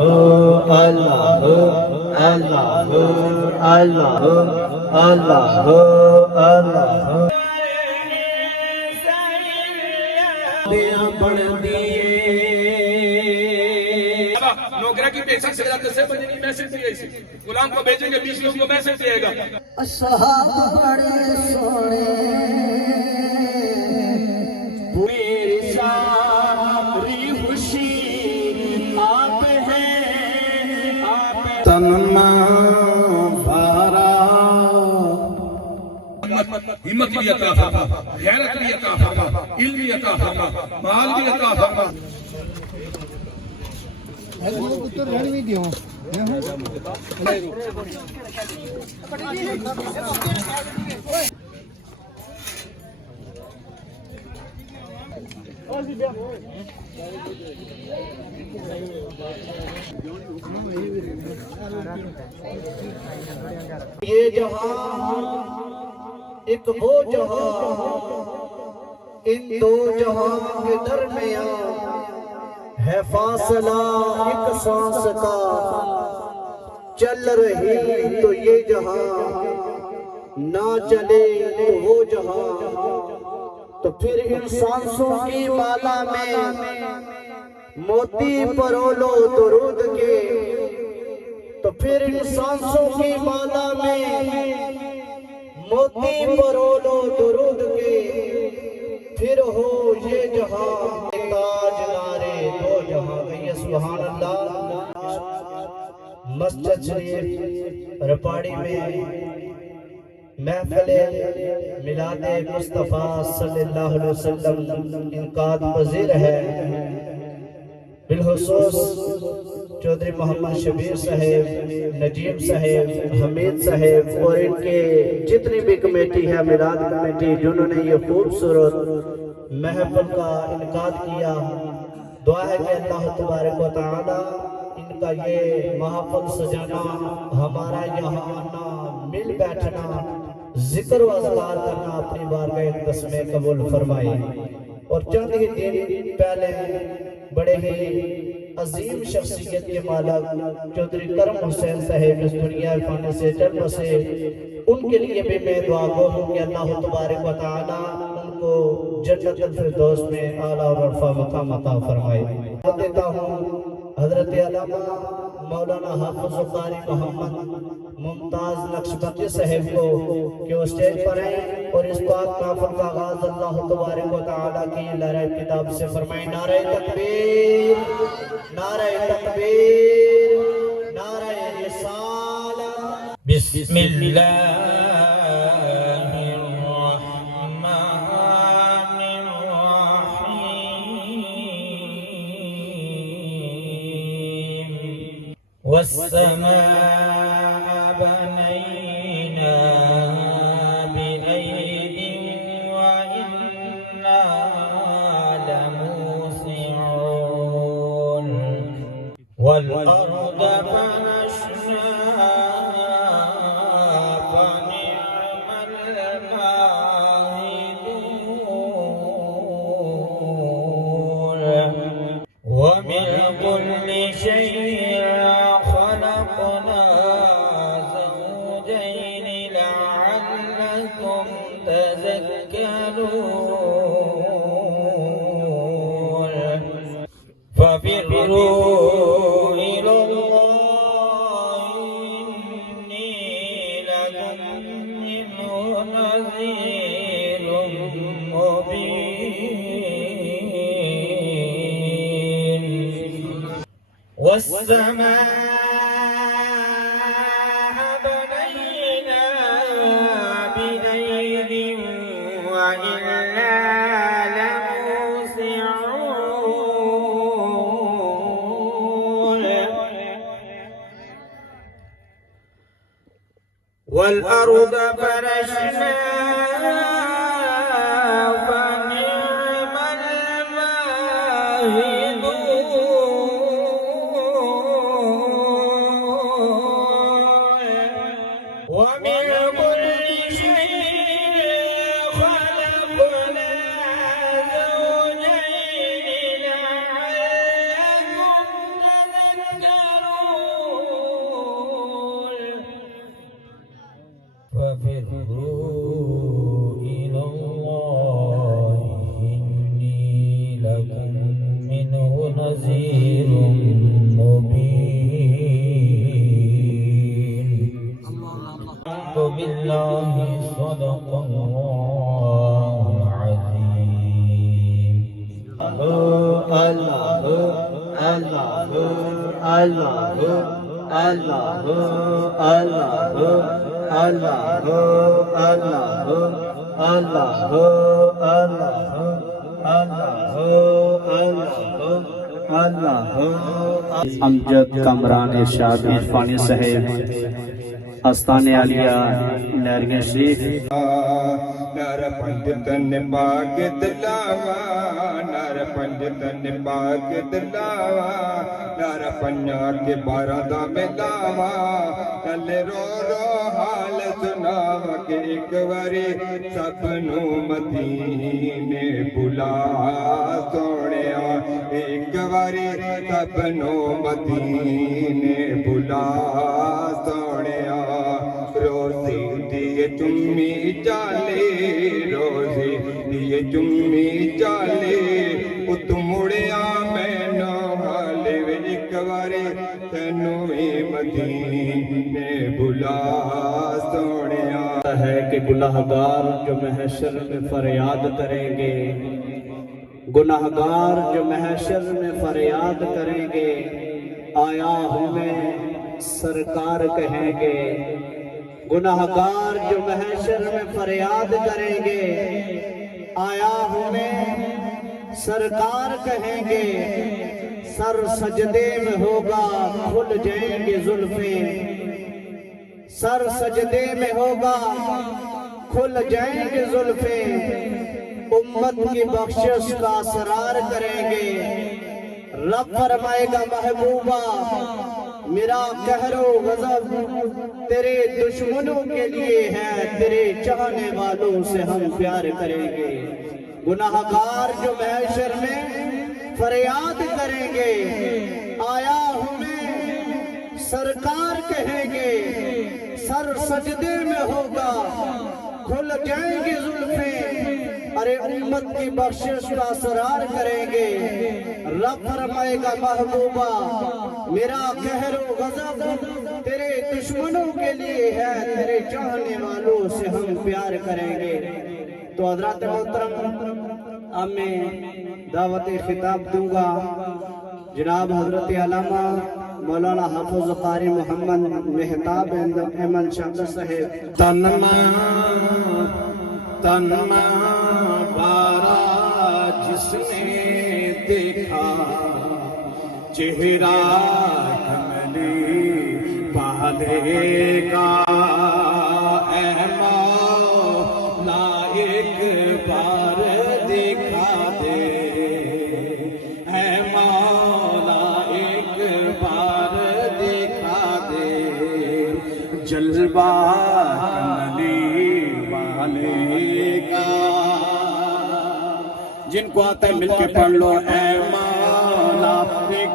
اللہ اللہ اللہ اللہ اللہ پڑھ دیے نوکرا کی پیسہ سے جاتے سے بجے کی میسج دیئے اسے غلام کو بھیجیں گے 20 لوگوں کو میسج دیئے گا اصحاب بڑے سونے میری ساری خوشی آپ ہیں آپ تننا بھارا ہمت بھی عطا فرما غیرت بھی عطا فرما علم بھی عطا فرما مال بھی عطا فرما یہ جہاں ایک وہ جہاں ان دو جہاں کے درمیان ہے فاصلہ ایک سانس کا چل رہی تو یہ جہاں نہ چلے تو وہ جہاں تو پھر ان سانسوں کی مالا میں موتی پرولو درود کے تو پھر ان سانسوں کی مالا میں موتی پرولو درود کے پھر ہو یہ جہاں تاج نارے دو جہاں گئی سبحان اللہ مسجد شریف رپاڑی میں محفل میلاد مصطفیٰ صلی اللہ علیہ وسلم انعقاد پذیر ہے بالخصوص چودھری محمد شبیر صاحب نجیب صاحب حمید صاحب اور ان کے جتنی بھی کمیٹی ہے میلاد کمیٹی جنہوں نے یہ خوبصورت محفل کا انعقاد کیا دعا ہے کہ اللہ تبارک و تعالی ان کا یہ محفل سجانا ہمارا یہاں آنا مل بیٹھنا ذکر و اذکار کرنا اپنی بارگاہ اقدس میں قبول فرمائے اور چند ہی دن پہلے بڑے ہی عظیم شخصیت کے مالک چودھری کرم حسین صاحب اس دنیا فانی سے چل بسے ان کے لیے بھی میں دعا گو ہوں کہ اللہ تبارک و تعالی ان کو جنت الفردوس میں اعلیٰ اور عرفہ مقام عطا فرمائے دیتا ہوں حضرت علامہ مولانا حافظ قاری محمد ممتاز نقشبندی صاحب کو کہ وہ اسٹیج پر ہیں اور اس پاک محفل کا آغاز اللہ تبارک و تعالیٰ کی لہرہ کتاب سے فرمائیں نعرہ تکبیر نعرہ تکبیر نعرہ رسالہ بسم اللہ والسماء بنينا بأيد وإنا لموسعون والأرض فرشناها فنعم الماهدون ومن كل شيء ففروا إلى الله إني لكم منه نذير مبين والسماء بنينا بأيد وإنا والأرض فرشناها فنعم الماهدون ومن كل شيء خلقنا زوجين لعلكم تذكرون ففروا إلى الله إني لكم منه نذير مبين أعوذ بالله صدق الله العظيم امجد کامران ارشاد عرفانی صاحب آستان عالیہ لہریاں شریف نر پنجتن پاک دلاوا نر پنجتن پاک دلاوا نر پنجا کے بارہ دا ملاوا کل رو رو حال سناوا کہ ایک واری سب نو مدینے بلا سوڑیا ایک واری سب نو مدینے بلا سوڑیا روزی دیے چمی چالے روزی دیے چمی چالے ات مڑیا میں نو حالے ایک وارے تینو مدینے بلا سوڑیا ہے کہ گناہگار جو محشر میں فریاد کریں گے گناہگار جو محشر میں فریاد کریں گے آیا ہوں میں سرکار کہیں گے گناہگار جو محشر میں فریاد کریں گے آیا ہوں میں سرکار کہیں گے سر سجدے میں ہوگا کھل جائیں گے زلفیں سر سجدے میں ہوگا کھل جائیں گے زلفیں امت کی بخشش کا اسرار کریں گے رب فرمائے گا محبوبہ میرا قہر و غضب تیرے دشمنوں کے لیے ہے تیرے چاہنے والوں سے ہم پیار کریں گے گناہگار جو محشر میں فریاد کریں گے آیا ہوں میں سرکار کہیں گے سر سجدے میں ہوگا کھل جائیں گے زلفیں ارے امت کی بخشش کا اسرار کریں گے رب فرمائے گا محبوبہ میرا قہر و غضب تیرے دشمنوں کے لیے ہے تیرے چاہنے والوں سے ہم پیار کریں گے تو حضرات محترم اب میں دعوت خطاب دوں گا جناب حضرت علامہ مولانا حافظ قاری محمد مہتاب احمد شاکر صاحب تنما بارا جس نے دیکھا چہرہ کملی پالے گا اے مولا ایک بار دکھا دے اے مولا ایک بار دکھا دے جلوہ کملی والے کا جن کو آتا ہے مل کے پڑھ لو اے مولا ایک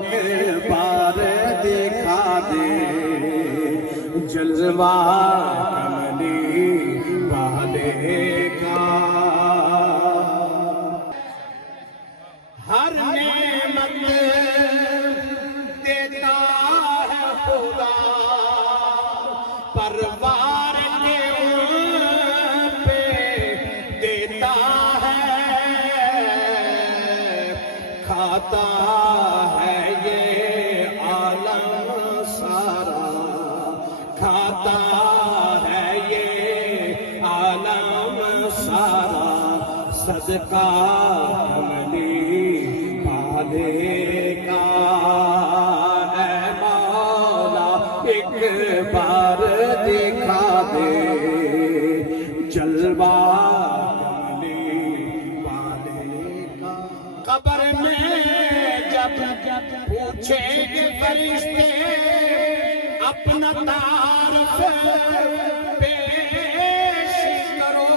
بار دکھا دے جلوہ کملی والے کا ہر نعمت دیتا ہے خدا پروار کے پہ دیتا ہے کھاتا ہے یہ عالم سارا کھاتا ہے یہ عالم سارا صدقہ کملی والے کا اے مولا ایک بار دکھا دے جلوہ کملی والے کا قبر میں جب پوچھیں گے فرشتے اپنا تعارف پیش کرو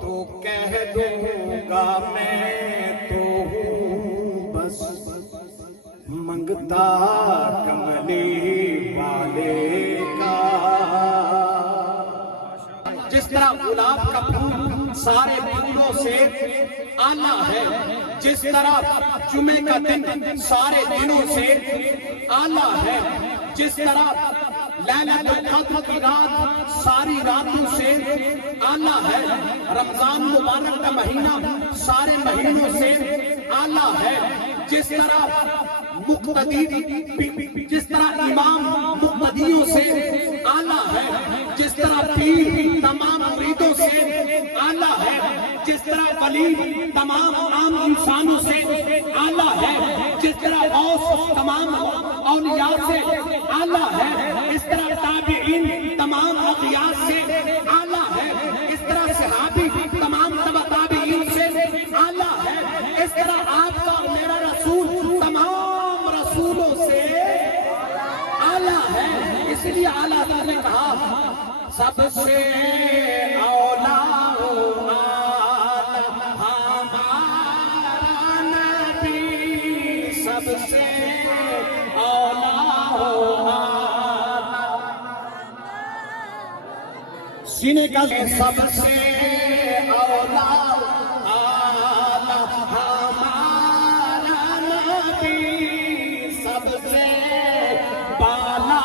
تو کہہ دوں گا میں تو ہوں بس منگتا کملی والے کا طرح گلاب کا پھول سارے پھولوں سے آلہ ہے، جس طرح جمعے کا دن سارے دنوں سے آلہ ہے، جس طرح لیلۃ القدر کی رات ساری راتوں سے آلہ ہے، رمضان مبارک کا مہینہ سارے مہینوں سے آلہ ہے، جس طرح امام مقتدیوں سے آلہ ہے، جس طرح پیر تمام مریدوں سے آلہ ہے، جس طرح ولی تمام عام انسانوں سے آلہ ہے، جس طرح غوث تمام اولیاء سے آلہ ہے، اس طرح تابعین تمام اغیاث سے آلہ ہے، اس طرح صحابی تمام تابعین سے آلہ ہے، اس طرح آپ کا میرا رسول تمام رسولوں سے آلہ ہے۔ اس لیے اعلیٰ حضرت نے کہا سب سے اولا ہمارا نبی، سب سے اولا سینے کا سب سے اولا ہمارا نبی، سب سے بالا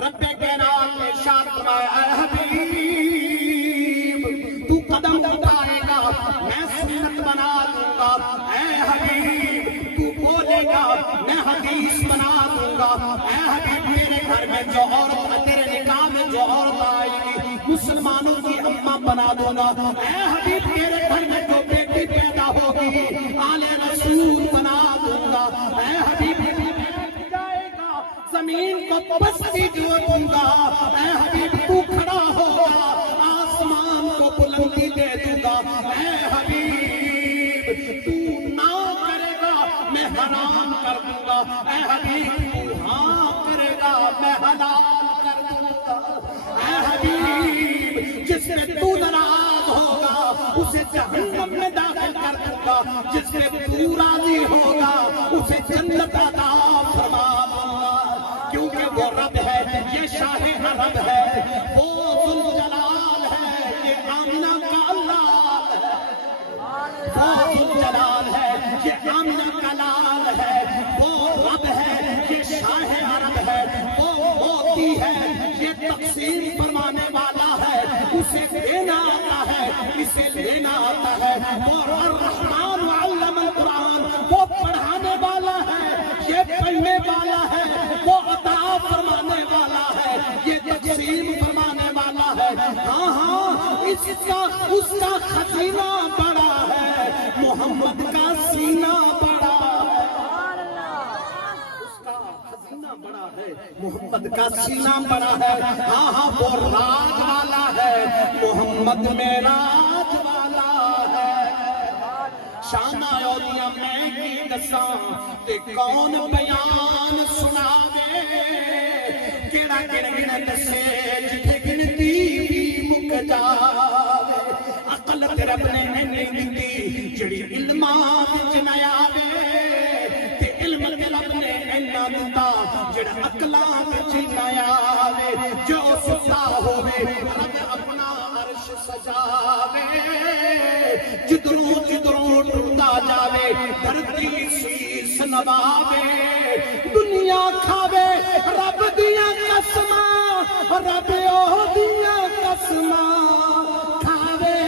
رب کائنات نے ارشاد فرمایا اے حبیب تو قدم اٹھائے گا میں سنت بنا دوں گا، اے حبیب تو بولے گا میں حدیث بنا دوں گا، اے حبیب تیرے گھر میں جو عورت تیرے نکاح میں جو عورت آئے گی مسلمانوں کی اماں بنا دوں گا، اے حبیب تیرے گھر میں جو بیٹی پیدا ہوگی آل رسول بنا دوں گا، اے حبیب زمین کو بستی دوں گا، اے حبیب تو کھڑا ہوگا آسمان کو بلندی دے دوں گا، اے حبیب تو نہ کرے گا میں حرام کر دوں گا، اے حبیب تو ہاں کرے گا میں حلال کر دوں گا، اے حبیب جس میں تو ناراض ہوگا اسے جہنم میں داخل کر دوں گا، جس میں تو راضی ہوگا اسے جنت عطا فرما دوں گا، کیونکہ وہ رب ہے یہ شاہ عرب ہے، وہ ذوالجلال ہے یہ آمنہ کا اللہ ہے، وہ ذوالجلال ہے یہ آمنہ کا لال ہے، وہ رب ہے یہ شاہ عرب ہے، وہ موتی ہے یہ تقسیم فرمانے والا ہے، اسے دینا آتا ہے اسے لینا آتا ہے، وہ الرحمن علم القرآن وہ پڑھانے والا ہے یہ پڑھنے والا ہے، وہ عطا فرمانے والا ہے یہ تقسیم فرمانے والا ہے، ہاں ہاں اس کا خزینہ بڑا ہے، محمد کا سینہ بڑا ہے، اس کا خزینہ بڑا ہے، محمد کا سینہ بڑا ہے، ہاں ہاں وہ راج والا ہے، محمد میں راج والا ہے، شان اولیاء میں کی دساں تے کون بیان سناوے، کیڑا گن گن دسے جتھے گنتی مک جاوے، عقل تے رب نے نہیں دتی جڑی علماں وچ نہ آوے، تے علم تے رب نے اینا دتا جڑا عقلاں وچ نہ آوے، جو ستا ہووے رب اپنا عرش سجاوے، جدروں جدروں ٹرتا جاوے دھرتی شیش نواوے، دنیا کھاوے رب دیاں قسماں، رب او دیاں قسماں کھاوے،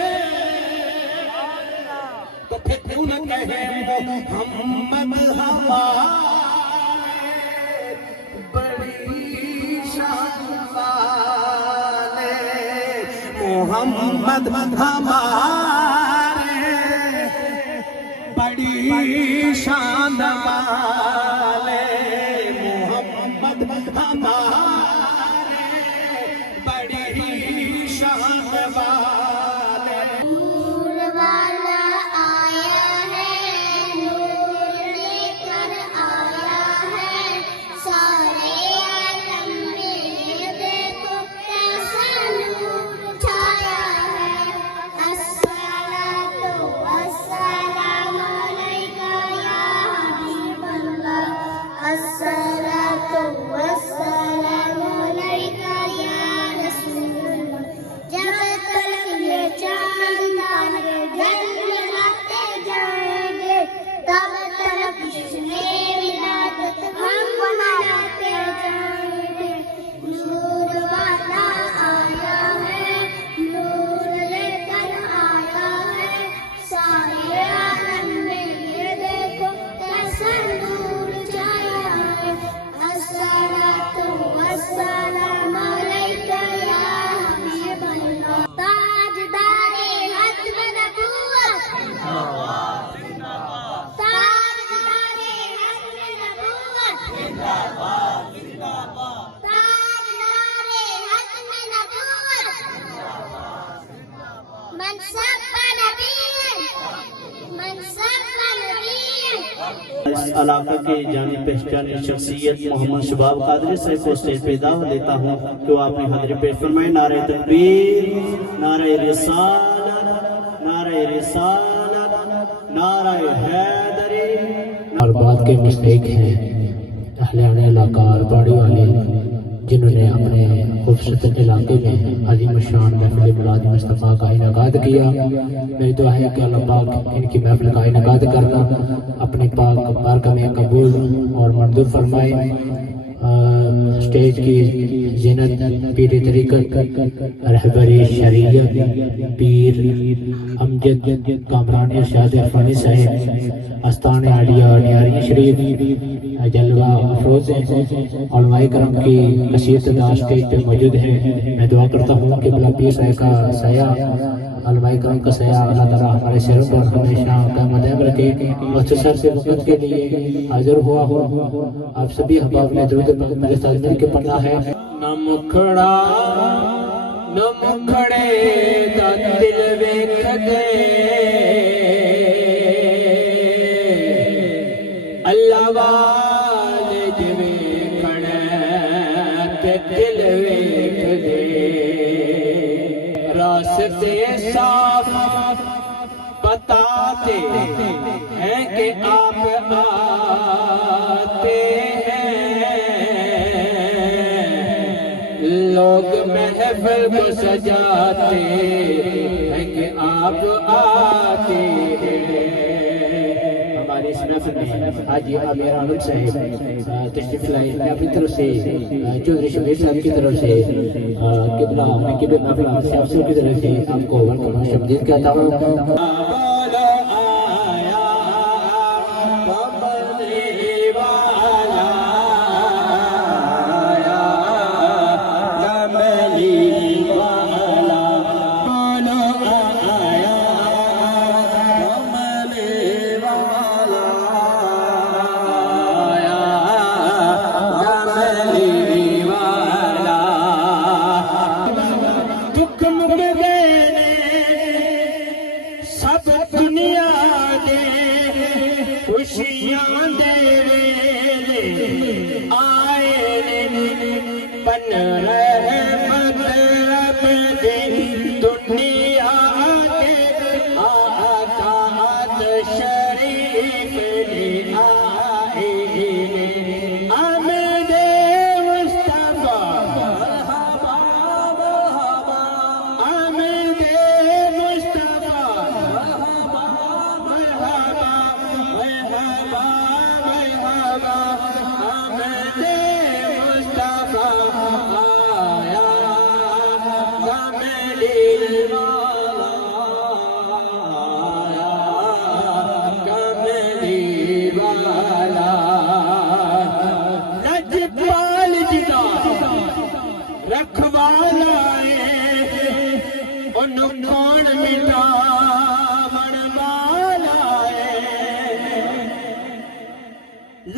تو پھر کیوں نہ کہے محمد ہمارے بڑی شان والے، محمد ہمارے بڑی شان والے، محمد ہمارے بڑی شان والے، نور والا آیا ہے، نور لے کر آیا ہے، سارے عالم میں دیکھو کیسا نور چھایا ہے، الصلاۃ والسلام علیک اس علاقے کے جانی پہچانی شخصیت محمد شباب قادری صاحب کو اسٹیج پہ دعوت دیتا ہوں کہ وہ اپنی حاضری پیش فرمائیں. نعرہ تکبیر، نعرہ رسالت، نعرہ رسالت، نعرہ حیدری. اور بات کے مستحق ہیں اہل علاقہ اور باڑی والے، جنہوں نے اپنے خوبصورت علاقے میں عظیم الشان محفل میلاد مصطفیٰ کا انعقاد کیا. میری دعا ہے کہ اللہ پاک ان کی محفل کا انعقاد کرنا اپنے پاک بارگاہ میں قبول اور منظور فرمائے. اسٹیج کی زینت پیر طریقت رہبری شریعت پیر امجد کامران ارشاد عرفانی صاحب استان عالیہ نیاری شریف جلوہ افروز ہیں. علماء کرام کی کثیر تعداد اسٹیج پہ موجود ہیں. میں دعا کرتا ہوں کہ بلا پیر صاحب کا سایہ، علماء کرام کا سایہ اللہ تعالیٰ ہمارے سروں پر ہمیشہ قائم دائم رکھے. مختصر سے وقت کے لیے حاضر ہوا ہو آپ سبھی احباب نے درود میرے ساتھ مل کے پڑھا ہے. نہ مکھڑا نہ مکھڑے دا دل ویکھ دے اللہ والے جویں کھڑے تے دل ویکھ دے. راستے صاف بتاتے ہیں کہ آپ آتے ہیں، لوگ محفل کو سجاتے ہیں کہ آپ آتے ہیں. ہماری اس محفل میں حاجی عامر عالم صاحب تشریف لائے. میں اپنی طرف سے چودھری شبیر صاحب کی طرف سے قبلہ محفل صاحب کی طرف سے آپ کو ویلکم شمدید کہتا ہوں.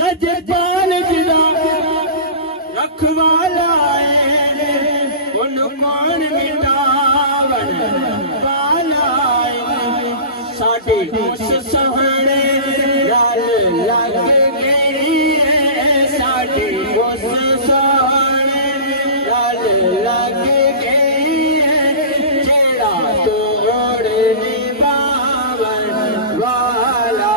لجپال جدا رکھوالا ان کون مٹاون والا ساڈی اس سہنے نال لگ گئی ساڈی اس سہنے نال لگ گئی جیڑا توڑ نباون والا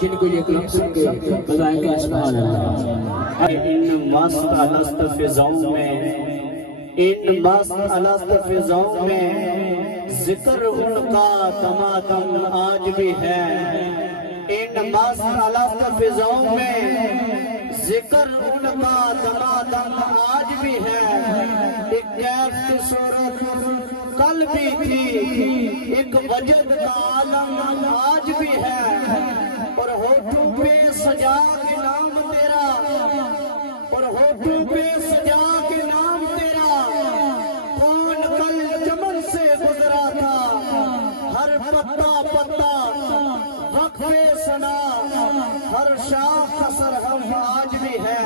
جن کو یہ کلام سن کے بتائیں گے سبحان اللہ. ان مست الست فضاؤں میں، ان مست الست فضاؤں میں ذکر ان کا دمادم آج بھی ہے. ان مست الست فضاؤں میں ذکر ان کا دمادم آج بھی ہے. ایک کیف کی صورت کل بھی تھی، ایک وجد کا عالم آج بھی ہے. اور ہوٹوں پہ سجا کے نام تیرا، اور ہوٹوں پہ سجا کے نام تیرا، کون کل چمن شاخ کا سرغم آج بھی ہے.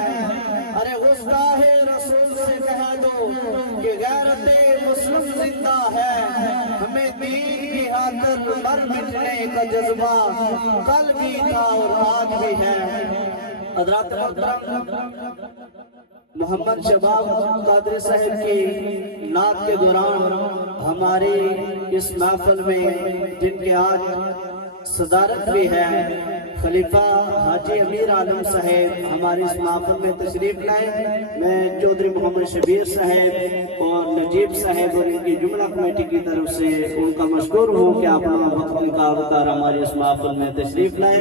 ارے گستاخ رسول سے کہہ دو کہ غیرت مسلم زندہ ہے. ہمیں دین کی خاطر مر مٹنے کا جذبہ کل بھی تھا اور آج بھی ہے. حضرات محترم محمد شباب قادری صاحب کی نعت کے دوران ہماری اس محفل میں جن کے آج صدارت بھی ہے خلیفہ حاجی امیر عالم صاحب ہماری اس محفل میں تشریف لائے. میں چودھری محمد شبیر صاحب اور نجیب صاحب اور ان کی جملہ کمیٹی کی طرف سے ان کا مشکور ہوں کہ اپنا وقت نکال کر ہماری اس محفل میں تشریف لائے.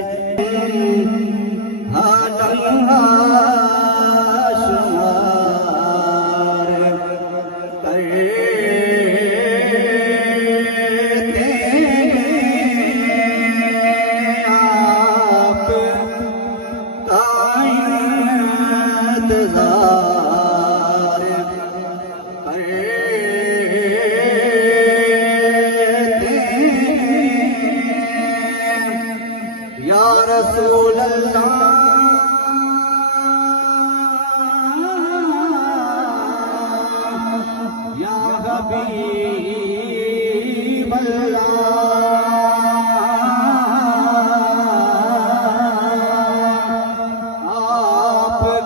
رسول اللہ یا حبیب اللہ آپ کا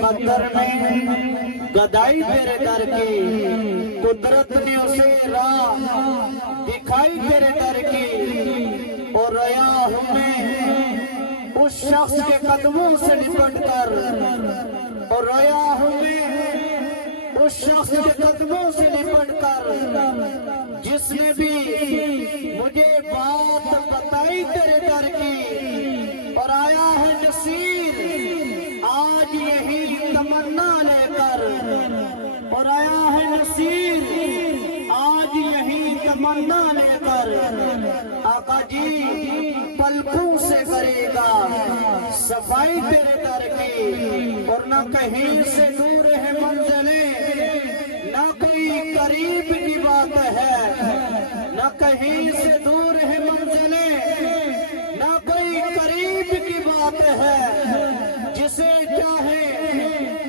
مقدر میں گدائی تیرے در کی قدرت نے اسے راہ دکھائی تیرے در کی اور رویا ہوں میں اس شخص کے قدموں سے لپٹ کر اور رویا ہوں میں اس شخص کے قدموں سے لپٹ کر جس نے بھی مجھے بات بتائی تیرے در کی اور آیا ہے نصیر آج یہی تمنا لے کر اور آیا ہے نصیر آج یہی تمنا لے کر آقا جی پلکوں سے کرے گا صفائی تیرے در کی اور نہ کہیں سے دور ہے منزلیں نہ کوئی قریب کی بات ہے نہ کہیں سے دور ہے منزلیں نہ کوئی قریب کی بات ہے جسے چاہے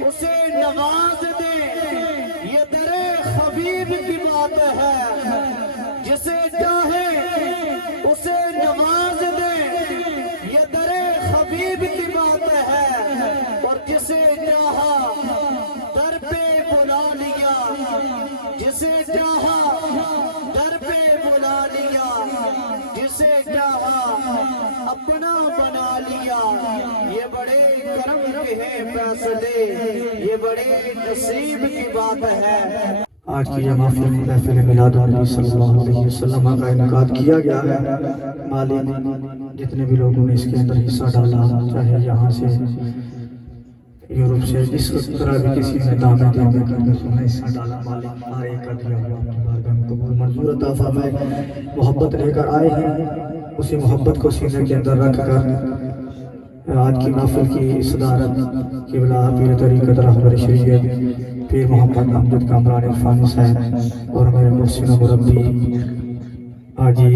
اسے نواز دے یہ در حبیب کی بات ہے جسے چاہے اسے نواز دے یہ در حبیب کی بات ہے اور جسے چاہا در پہ بلا لیا جسے چاہا در پہ بلا لیا جسے چاہا اپنا بنا لیا یہ بڑے کرم کے ہیں فیصلے یہ بڑے نصیب کی بات ہے. آج کی یہ محفل میلاد النبی صلی اللہ علیہ وسلم کا انعقاد کیا گیا ہے. مالک جتنے بھی لوگوں نے اس کے اندر حصہ ڈالا چاہے یہاں سے یورپ سے جس طرح بھی کسی نے دعوت دینے کا حصہ ڈالا مالک ہر ایک کا دیا ہوا اپنی بارگاہ میں قبول منظور عطا فرمائے. محبت لے کر آئے ہیں اسی محبت کو سینے کے اندر رکھ کر آج کی محفل کی صدارت قبلہ پیر طریقت رہبر شریعت پیر محمد امجد کامران عرفانی صاحب اور ہمارے محسن و مربی حاجی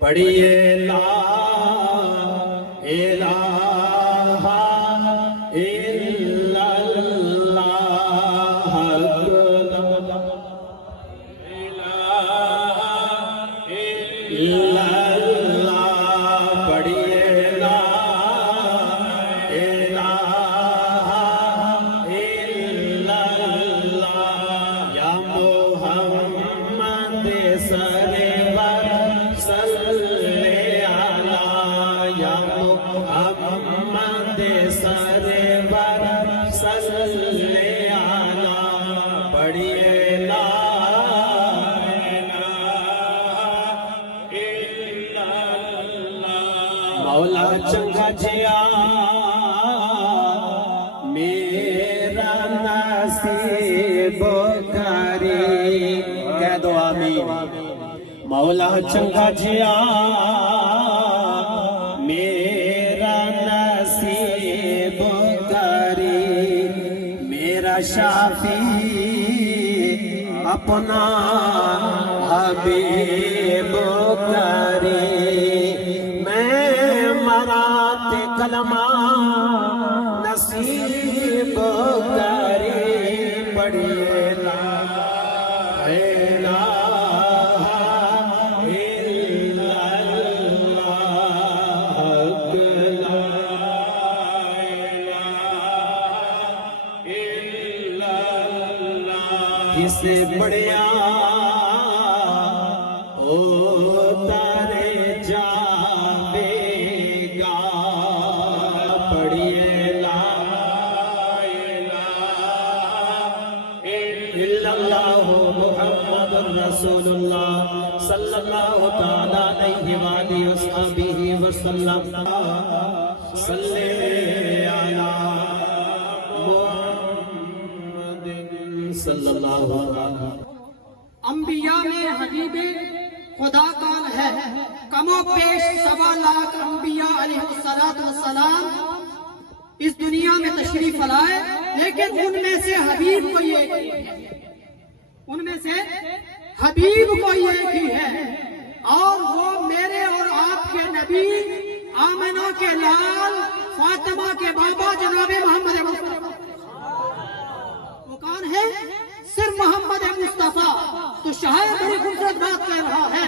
پڑھیے لا الہ الا اللہ لا الہ الا اللہ پڑھیے لا الہ الا اللہ یا محمد سرور صلی علی یا محمد سرور صلی علی پڑھیے لا الہ الا اللہ مولا چنگا جیا میرا نصیب کری کہہ دو آمین مولا چنگا جیا میرا نصیب کری میرا شافی اپنا حبیب کری میں مرات کلمہ نصیب کری پڑھیے لا الہ الا اللہ لا الہ الا اللہ اس سے بڑھیا اتارے جاوے گا پڑھیے لا الہ الا اللہ محمد رسول اللہ صلی اللہ تعالی علیہ وآلہ وصحبہ وسلم صلی علی محمد صلی اللہ علیہ انبیاء میں حبیب خدا کون ہے؟ کم و بیش 1.25 لاکھ انبیاء علیہ السلام اس دنیا میں تشریف لائے، لیکن ان میں سے حبیب کوئی ایک ہی ہے، ان میں سے حبیب کوئی ایک ہی ہے، اور وہ میرے اور آپ کے نبی آمنہ کے لال فاطمہ کے بابا جناب محمد مصطفیٰ۔ وہ کون ہے؟ صرف محمد مصطفیٰ۔ تو شاعر بڑی خوبصورت بات کہہ رہا ہے،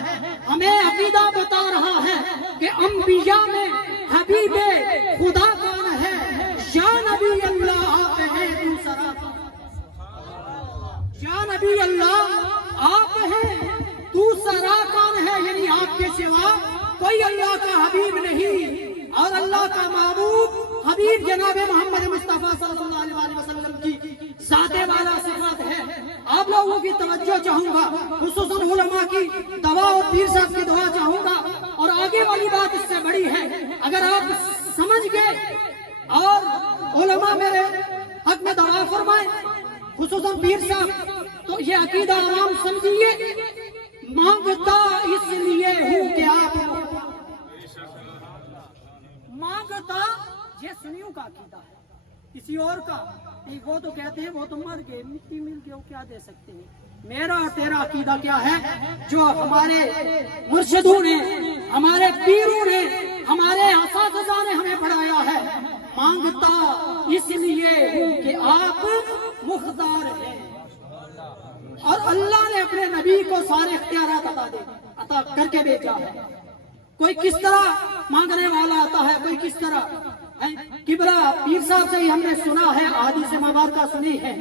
ہمیں عقیدہ بتا رہا ہے کہ انبیاء میں حبیب خدا کون ہے؟ یا نبی اللہ آپ ہیں دوسرا، یا نبی اللہ آپ ہیں دوسرا کون ہے؟ یعنی آپ کے سوا کوئی اللہ کا حبیب نہیں، اور اللہ کا محبوب حبیب جناب محمد مصطفیٰ صلی اللہ علیہ وسلم کی ذات والا صفات ہے۔ آپ لوگوں کی توجہ چاہوں گا، خصوصاً علماء کی دعا اور پیر صاحب کی دعا چاہوں گا، اور آگے والی بات اس سے بڑی ہے، اگر آپ سمجھ گئے اور علماء میرے حق میں دعا فرمائے، خصوصاً پیر صاحب، تو یہ عقیدہ آرام سمجھیے، مانگتا اس لیے ہوں کہ آپ مانگتا، یہ سنیوں کا عقیدہ ہے، کسی اور کا وہ تو کہتے ہیں وہ تو مر گئے، مٹی مل گئے، وہ کیا دے سکتے ہیں۔ میرا اور تیرا عقیدہ کیا ہے؟ جو ہمارے مرشدوں نے، ہمارے پیروں نے، ہمارے اساتذہ نے ہمیں پڑھایا ہے، مانگتا اس لیے ہوں کہ آپ مختار ہیں، اور اللہ نے اپنے نبی کو سارے اختیارات عطا کر کے بھیجا ہے۔ کوئی کس طرح مانگنے والا آتا ہے، کوئی کس طرح۔ قبلہ پیر صاحب سے ہی ہم نے سنا ہے، احادیث مبارکہ سنی ہے،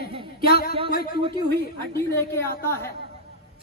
کیا کوئی ٹوٹی ہوئی ہڈی لے کے آتا ہے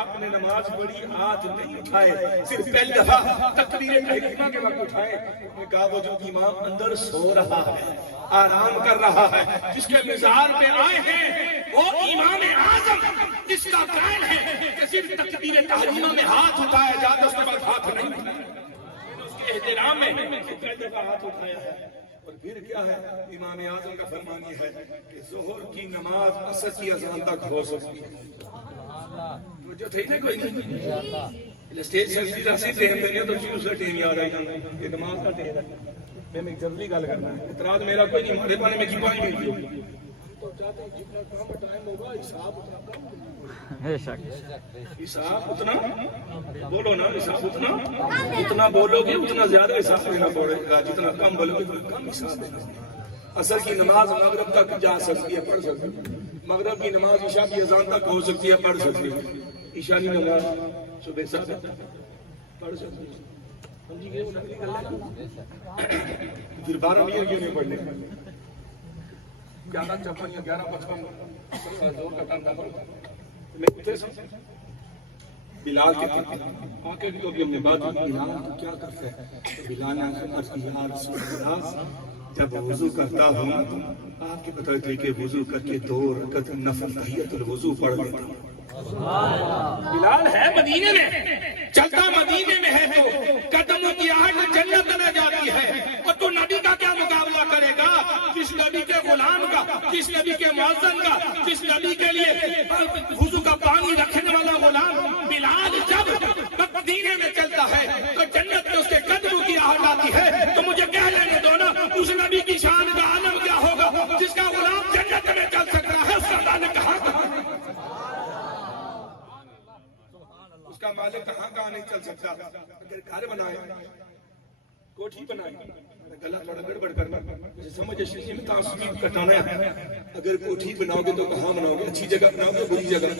آپ نے نماز پڑھی, ہاتھ نہیں اٹھائے, صرف پہلی دفعہ تکبیر تحریمہ کے وقت اٹھائے. انہوں نے کہا وہ جو امام اندر سو رہا ہے, آرام کر رہا ہے, جس کے مزار پہ آئے ہیں وہ امام اعظم, جس کا قائل ہے کہ صرف تکبیر تحریمہ میں ہاتھ اٹھایا جاتا, اس کے بعد ہاتھ نہیں اٹھایا. اس کے احترام میں پہلی دفعہ ہاتھ اٹھایا ہے. اور پھر کیا ہے, امام اعظم کا فرمان یہ ہے کہ ظہر کی نماز عصر کی اذان تک ہو سکتی ہے. جو تھے نا کوئی نہیں اسٹیج سے سیدھا سیدھے ہم دیں تو پھر اسے ٹیم یاد آئی جانا, یہ نماز کا ٹیم ہے. میں ایک جلدی گل کرنا ہے, اعتراض میرا کوئی نہیں, ہمارے پانے میں کی پانی ملتی ہوگی تو چاہتے ہیں جتنا کام ٹائم ہوگا حساب اتنا بولو نا, حساب اتنا بولو گے اتنا زیادہ حساب دینا پڑے گا, جتنا کم بولو گے اتنا کم حساب دینا. اصل کی نماز مغرب تک جا سکتی ہے, پڑھ سکتی ہے. مغرب کی نماز عشاء کی اذان تک ہو سکتی ہے, پڑھ سکتی ہے. عشاء کی نماز صبح سے پڑھ سکتی ہے. پھر 12 بجے کیوں نہیں پڑھنے, 11:56 یا 11:55 زور کا ٹائم تھا. میں اتنے بلال کے آ کے بھی تو ابھی ہم نے بات کی, بلال تو کیا کرتا ہے. بلال نے عرض کی یا رسول اللہ, جب وضو کرتا ہوں آپ کے بتائے تھے کہ وضو کر کے 2 رکعت نفل تحیت الوضو پڑھ لیتا ہوں. بلال ہے مدینے میں, چلتا مدینے میں ہے تو قدموں کی آہٹ جنت میں جاتی ہے. اور تو نبی کا کیا مقابلہ کرے گا, کس نبی کے غلام کا, کس نبی کے مؤذن کا, کس نبی کے لیے وضو کا پانی رکھنے والا غلام. بلال جب مدینے میں چلتا ہے تو جنت میں اس کے قدموں کی آہٹ آتی ہے. تو مجھے کہہ لینے دو نا, اس نبی کی شان کا عالم کیا ہوگا جس کا غلام جنت میں چل سکتا ہے, اس کا مالک کہاں اس کا مالک کہاں نہیں چل سکتا. اگر گھر بنائے, کوٹھی بنائے, گلا تھوڑا گڑبڑ کرنا سمجھے شریف میں تعصب کٹانا ہے. اگر کوٹھی بناؤ گے تو کہاں بناؤ گے, اچھی جگہ بناؤ گے بری جگہ,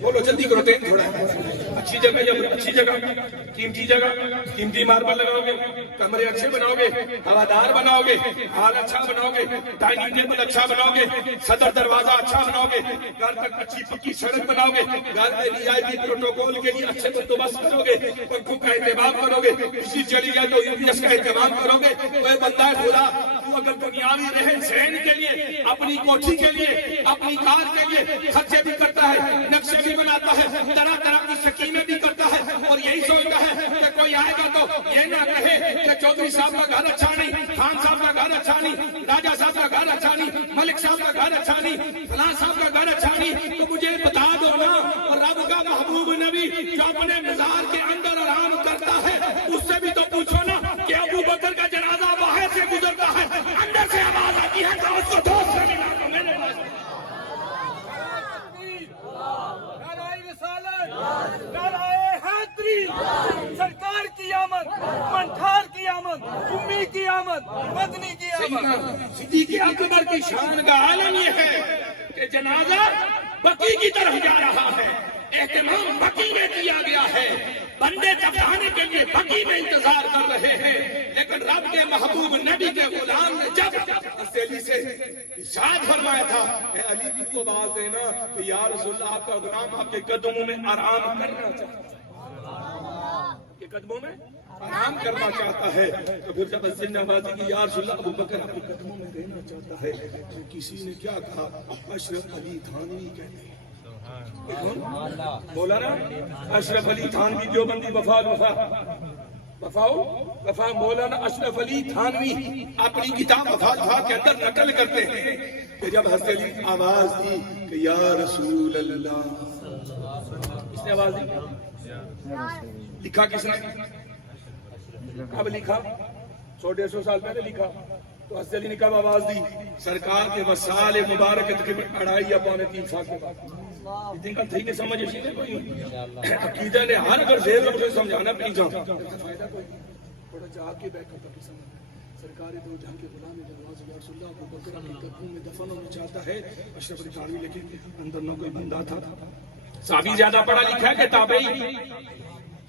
بولو جلدی کرو ٹائم تھوڑا ہے. اچھی جگہ یا اچھی جگہ, قیمتی جگہ, قیمتی ماربل لگاؤ گے, کمرے اچھے بناؤ گے, ہوادار بناؤ گے, ہال اچھا بناؤ گے, ڈائننگ ٹیبل اچھا بناؤ گے, صدر دروازہ اچھا بناؤ گے, گھر تک اچھی پکی سڑک بناؤ گے, گھر میں VIP پروٹوکول کے لیے اچھے بندوبست کرو گے, پنکھوں کا اہتمام کرو گے, کسی چلی جائے تو EPS کا اہتمام کرو گے. وہ بندہ ہے خدا, تو اگر دنیاوی رہن سہن کے لیے, اپنی کوٹھی کے لیے, اپنی کار کے لیے خرچے بھی کرتا ہے, نقشے بھی بناتا ہے, طرح طرح کی سکیمیں بھی کرتا ہے, اور یہی سوچتا ہے کہ کوئی آئے گا تو یہ نہ کہے کہ چودھری صاحب کا گھر اچھا نہیں, خان صاحب کا گھر اچھا نہیں, راجہ صاحب کا گھر اچھا نہیں, ملک صاحب کا گھر اچھا نہیں, فلاں صاحب کا گھر اچھا نہیں. تو مجھے بتا دو نا, اور رب کا محبوب نبی جو اپنے مزار کے اندر آرام کرتا ہے, اس سے بھی تو پوچھو نا کہ ابو بکر کا جنازہ باہر سے گزرتا ہے, اندر سے آواز آتی ہے تو اس کو ٹھوک کر سرکار کی آمد, منٹھار کی آمد, امی کی آمد, مدنی کی آمد. صدیق اکبر کی شان کا عالم یہ ہے کہ جنازہ بقی کی طرف جا رہا ہے, اہتمام بقی میں کیا گیا ہے, بندے دفنانے کے لیے بقی میں انتظار کر رہے ہیں. لیکن رب کے محبوب نبی کے غلام نے جب علی سے ارشاد فرمایا تھا کہ علی کو آواز دینا کہ یا رسول اللہ, آپ کا غلام آپ کے قدموں میں آرام کرنا چاہتا ہے, کے قدموں میں آرام کرنا چاہتا ہے. تو پھر جب حسین نے آواز دی کہ یا رسول اللہ ابو بکر آپ کے قدموں میں رہنا چاہتا ہے, تو کسی نے کیا کہا, اشرف علی تھانوی کہتے ہیں. بولا نا اشرف علی تھانوی دیوبندی وفا مولانا اشرف علی تھانوی اپنی کتاب وفا کے اندر نقل کرتے ہیں کہ جب حضرت علی آواز دی کہ یا رسول اللہ, اس نے آواز دی, لکھا کس نے, کب لکھا, 100-150 سال پہلے لکھا. تو حضرت علی نے کب آواز دی, سرکار کے وصال مبارک تقریباً 2.5 یا 3 سال کے بعد. اتنی کا تھی نہیں سمجھ اسی نے کوئی عقیدہ نے ہر اگر زیر لفظ سمجھانا بھی جاؤ فائدہ کوئی بڑا جا کے بیٹھا تھا کہ سمجھ سرکار دو جہاں کے غلام جواز یا رسول اللہ ابو بکر کے قدموں میں دفن ہونا چاہتا ہے. اشرف علی تھانوی, لیکن اندر نہ کوئی بندہ تھا. صحابی زیادہ پڑھا لکھا ہے کہ تابعی,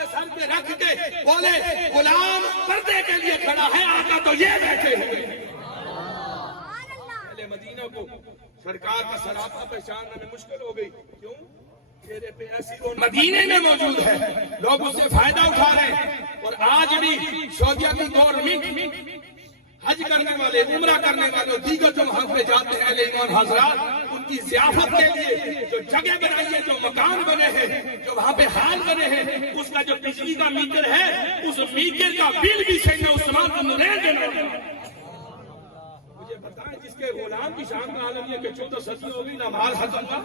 پہ سر پہ رکھ کے بولے غلام پردے کے لیے کھڑا ہے، آقا تو یہ بیٹھے ہوئے ہیں۔ مدینہ کو سرکار کا سراپا پہچاننے میں مشکل ہو گئی، کیوں؟ چہرے پہ ایسی وہ مدینے میں موجود ہے، لوگ اس سے فائدہ اٹھا رہے ہیں۔ اور آج بھی سعودیہ کی گورنمنٹ حج کرنے والے، عمرہ کرنے والے اور دیگر جو وہاں پہ جاتے ہیں اہل ایمان حضرات، ان کی ضیافت کے لیے جو جگہ بنائی ہے، جو مکان بنے ہیں، جو وہاں پہ حال بنے ہیں، اس کا جو بجلی کا میٹر ہے، اس میٹر کا بل بھی سیدنا عثمان بن نورین دینا ہے۔ مجھے بتائیں جس کے غلام کی شان کا عالم یہ کہ 14 صدی ہو گئی، نہ مال ختم ہوا،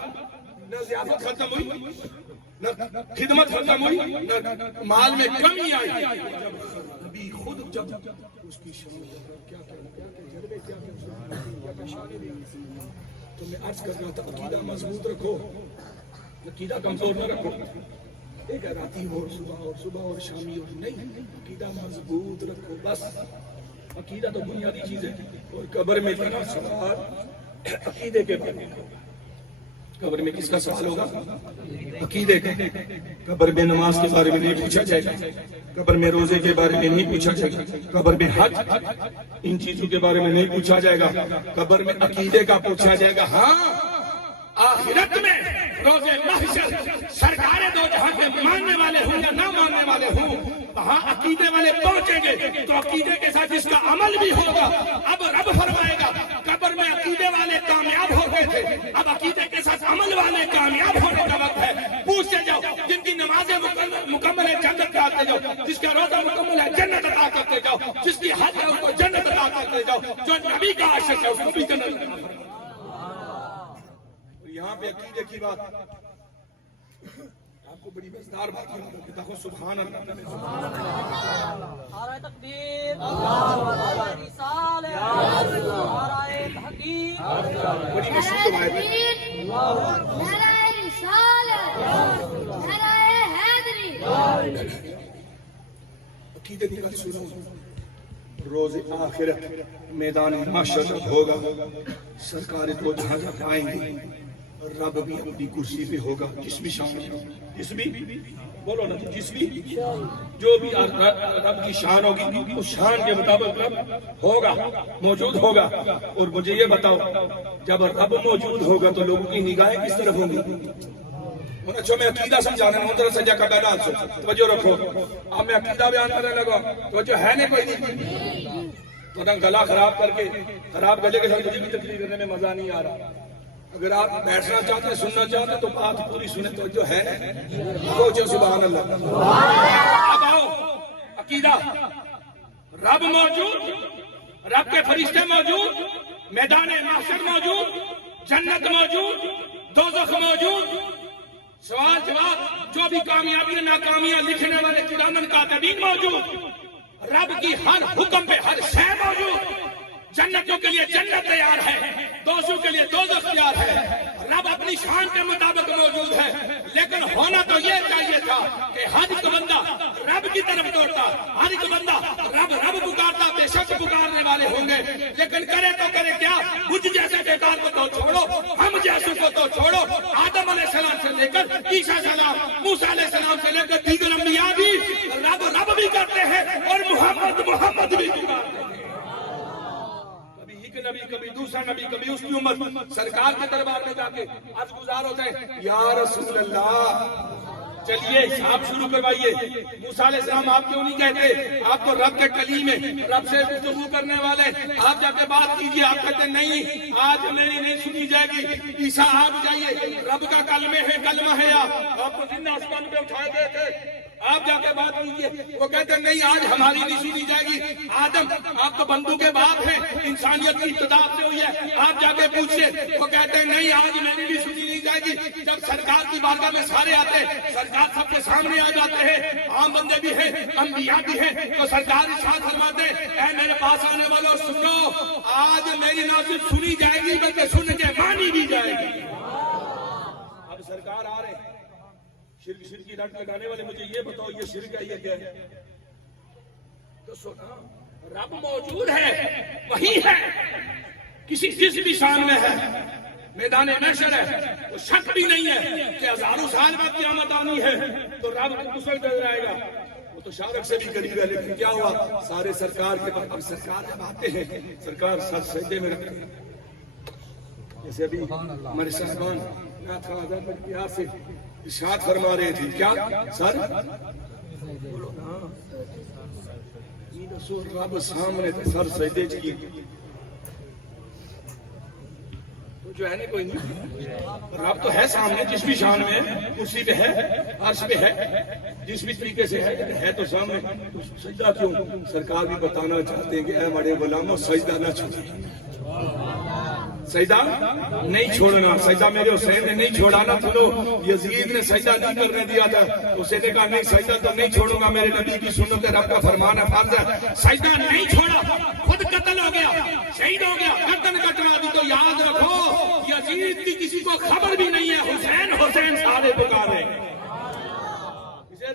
نہ ضیافت ختم ہوئی، نہ خدمت ختم ہوئی، نہ مال میں کمی آئی۔ نبی خود جب اس کی شان تو میں عرض کر رہا تھا عقیدہ مضبوط رکھو، عقیدہ کمزور نہ رکھو۔ ایک راتی ہو صبح اور شامی اور نہیں، عقیدہ مضبوط رکھو بس۔ عقیدہ تو بنیادی چیز ہے، اور قبر میں اتنا سوال عقیدے کے بارے میں، قبر میں کس کا سوال ہوگا؟ عقیدے کا۔ قبر میں نماز کے بارے میں نہیں پوچھا جائے گا، قبر میں روزے کے بارے میں نہیں پوچھا جائے گا، قبر میں حج ان چیزوں کے بارے میں نہیں پوچھا جائے گا، قبر میں عقیدے کا پوچھا جائے گا۔ ہاں آخرت میں روزے محشر سرکار دو جہاں کے ماننے والے ہوں یا نہ ماننے والے ہوں، وہاں عقیدے والے پہنچیں گے تو عقیدے کے ساتھ جس کا عمل بھی ہوگا۔ اب رب فرمائے گا قبر میں عقیدے والے کامیاب ہو گئے تھے، اب عقیدے کے ساتھ عمل والے کامیاب ہونے کا وقت ہے۔ پوچھتے جاؤ جن کی نمازیں مکمل ہے جنت ڈالتے جاؤ، جس کا روزہ مکمل ہے جنت عطا کرتے جاؤ، جس کی حج ہے اس کو جنت عطا کرتے جاؤ، جو نبی کا عاشق ہے اس کو بھی جنت عطا کرتے جاؤ۔ یہاں پہ عقیدے کی بات آپ کو بڑی مزدار بات کی دیکھو، سبحان اللہ، نعرہ تکبیر، نعرہ رسالہ، نعرہ تحقیق، بڑی مشہور بات ہے۔ نعرہ رسالت، نعرہ حیدری۔ عقیدے کی بات سنو، روز آخرت میدان محشر ہوگا، سرکار کو جہاں جا پائیں گے، رب بھی اپنی کرسی پہ ہوگا، جس بھی شان جس بھی بولو نا، جس بھی جو بھی رب کی شان ہوگی اس شان کے مطابق رب ہوگا، موجود ہوگا۔ اور مجھے یہ بتاؤ جب رب موجود ہوگا تو لوگوں کی نگاہیں کس طرف ہوں گی؟ اچھا میں عقیدہ سمجھانے ہوں، ذرا سجا کا بیان سو توجہ رکھو۔ اب میں عقیدہ بیان کرنے لگا توجہ ہے نہیں کوئی نہیں، تو نہ گلا خراب کر کے خراب گلے کے ساتھ مجھے بھی تقریر کرنے میں مزہ نہیں آ رہا۔ اگر آپ بیٹھنا چاہتے ہیں، سننا چاہتے ہیں تو بات پوری سنیں، توجہ ہے سوچو سبحان اللہ۔ اب آؤ عقیدہ، رب موجود، رب کے فرشتے موجود، میدان محشر موجود، جنت موجود، دوزخ موجود، سوال جواب، جو بھی کامیابی ناکامیاں لکھنے والے کرامن کاتبین موجود، رب کی ہر حکم پہ ہر شے موجود، جنتوں کے لیے جنت تیار ہے، دوزخوں کے لیے دوزخ تیار ہے، رب اپنی شان کے مطابق موجود ہے۔ لیکن ہونا تو یہ چاہیے تھا کہ ہر ایک بندہ رب کی طرف دوڑتا، ہر ایک بندہ رب رب پکارتا، بے شک پکارنے والے ہوں گے، لیکن کرے تو کرے کیا؟ مجھ جیسے بیکار کو تو چھوڑو، ہم جیسوں کو تو چھوڑو۔ آدم علیہ السلام سے لے کر عیسیٰ علیہ السلام، موسیٰ علیہ السلام سے لے کر دیگر انبیاء بھی رب رب بھی کرتے ہیں اور محمد محمد بھی پکارتے ہیں۔ نبی کبھی دوسرا نبی، کبھی اس کی امت سرکار کے دربار میں جا کے عرض گزار ہوتے ہیں، یا رسول اللہ چلیے آپ شروع کروائیے۔ موسیٰ علیہ السلام آپ کیوں نہیں کہتے؟ آپ تو رب کے کلیم ہیں، رب سے گفتگو کرنے والے، آپ جا کے بات کیجیے۔ آپ کہتے ہیں نہیں آج میری نہیں سنی جائے گی۔ عیسیٰ آپ جائیے، رب کا کلمہ ہے آپ کو زندہ آسمان پہ اٹھائے گئے تھے، آپ جا کے بات کیجیے۔ وہ کہتے ہیں نہیں آج ہماری نہیں سنی جائے گی۔ آدم آپ تو بندوں کے باپ ہیں، انسانیت کی ابتدا سے ہوئی ہے، آپ جا کے پوچھیے۔ وہ کہتے ہیں نہیں آج میری بھی سنی نہیں جائے گی۔ جب سرکار کی بارگاہ میں سارے آتے ہیں، سرکار سب کے سامنے آ جاتے ہیں، عام بندے بھی ہیں، انبیاء بھی ہیں، تو سرکار ارشاد فرماتے ہیں اے میرے پاس آنے والوں سنو، آج میری نہ صرف سنی جائے گی بلکہ سن کے مانی بھی جائے گی۔ اب سرکار آ رہے ہیں، شرک کی رٹ لگانے والے مجھے یہ بتاؤ یہ شرک ہے یہ کیا ہے؟ تو سنا رب موجود ہے، وہی ہے، کسی جس بھی شان میں ہے، میدان محشر ہے، تو شک بھی نہیں ہے کہ ہزاروں سال بعد قیامت آنی ہے تو رب کس وقت نظر آئے گا؟ وہ تو شارک سے بھی قریب ہے، لیکن کیا ہوا سارے سرکار کے بعد اب سرکار جب آتے ہیں سرکار سر سجدے میں رکھتے ہیں. جیسے ابھی ہمارے صاحبان نعت خواہ آزاد پیار سے ارشاد فرما رہے تھے کیا سر رب سامنے سر سجدے کی جو ہے نا کوئی نہیں، رب تو ہے سامنے جس بھی شان میں کرسی پہ ہے عرش پہ ہے جس بھی طریقے سے ہے تو سامنے. سجدہ کیوں؟ سرکار بھی بتانا چاہتے ہیں کہ اے بڑے غلاموں سجدہ نہ چھوڑیں، سجدہ نہیں چھوڑنا. سجدہ میرے حسین نے نہیں چھوڑا نا، تو یزید نے سجدہ نہیں کرنے دیا تھا، اسے نے کہا نہیں سجدہ تو نہیں چھوڑوں گا، میرے نبی کی سنت ہے، رب کا فرمان ہے، فرض ہے. سجدہ نہیں چھوڑا، خود قتل ہو گیا، شہید ہو گیا، گردن کٹوا دی. تو یاد رکھو یزید کی کسی کو خبر بھی نہیں ہے، حسین حسین سارے پکارے.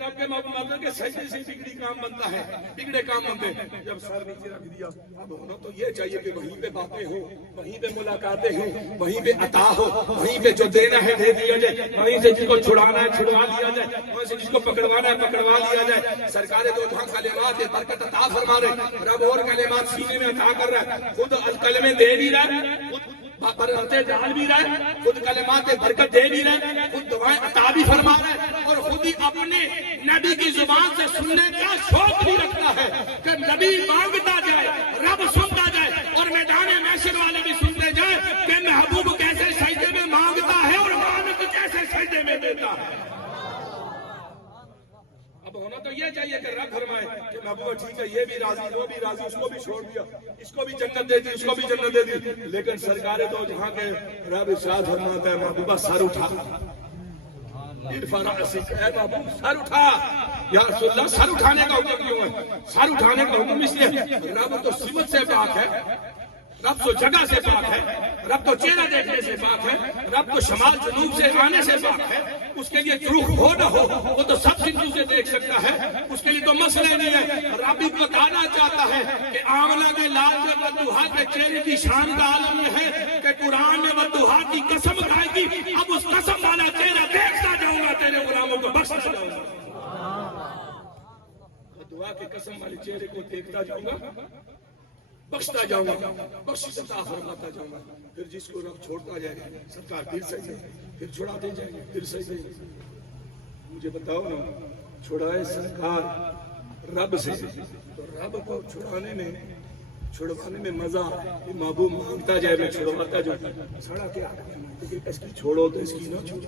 رب کے مطلب کے سجدے سے بگڑی کام بنتا ہے، بگڑے کام بنتے ہیں. جب سر نیچے رکھ دیا اب ہونا تو یہ چاہیے کہ وہیں پہ باتیں ہوں، وہیں پہ ملاقاتیں ہوں، وہیں پہ عطا ہو، وہیں پہ جو دینا ہے دے دیا جائے، وہیں سے جس کو چھڑانا ہے چھڑوا لیا جائے، وہیں سے جس کو پکڑوانا ہے پکڑوا لیا جائے. سرکار دو جہاں کلمات برکت عطا فرما رہے، رب اور کلمات سینے میں عطا کر رہا ہے، خود الکلمے دے بھی رہا ہے، خود برکتیں ڈال بھی رہے، خود کلمات برکت دے بھی رہے، خود دعائیں عطا بھی فرما رہے، اور خود ہی اپنے نبی کی زبان سے سننے کا شوق بھی رکھتا ہے کہ نبی مانگتا جائے، رب سنتا جائے، اور میدان محشر والے بھی سنتے جائے کہ محبوب کیسے سجدے میں مانگتا ہے اور مانگ کیسے سجدے میں دیتا ہے. اب ہونا تو یہ چاہیے کہ رب فرمائے کہ محبوبہ ٹھیک ہے یہ بھی راضی وہ بھی راضی، اس کو بھی چھوڑ دیا، اس کو بھی جنت دے دی، اس کو بھی جنت دے دی. لیکن سرکار تو جہاں کے رب ارشاد فرماتا ہے محبوبہ سر اٹھا، اے محبوب سر اٹھا. یا رسول اللہ سر اٹھانے کا حکم کیوں ہے؟ سر اٹھانے کا حکم اس لیے رب تو سمت سے پاک ہے، رب تو جگہ سے پاک ہے، رب تو چہرہ دیکھنے سے پاک ہے، رب تو شمال جنوب سے آنے سے پاک ہے. اس کے لیے رخ ہو نہ ہو وہ تو سب چیزوں سے دیکھ سکتا ہے، اس کے لیے تو مسئلہ نہیں ہے. رب بھی بتانا چاہتا ہے کہ آملہ کے لال میں بدوہا کے چہرے کی شان کا عالم یہ ہے کہ قرآن میں بدوہا کی قسم کھائے گی، اب اس قسم والا چہرہ دیکھتا جاؤں گا، تیرے غلاموں کو بخشتا جاؤں گا. بدوہا کے قسم والے چہرے کو دیکھتا جاؤں گا، بخشتا جاؤں گا، بخشش عطا فرماتا جاؤں گا. پھر جس کو رب چھوڑتا جائے گا سرکار پھر سجدے، پھر چھڑاتے جائیں گے، پھر سجدے. مجھے بتاؤ نا چھڑائے سرکار رب سے تو رب کو چھڑوانے میں مزہ کہ محبوب مانگتا جائے میں چھڑواتا جاؤں. سڑا کیا اس کی چھوڑو تو اس کی نہ چھوڑو.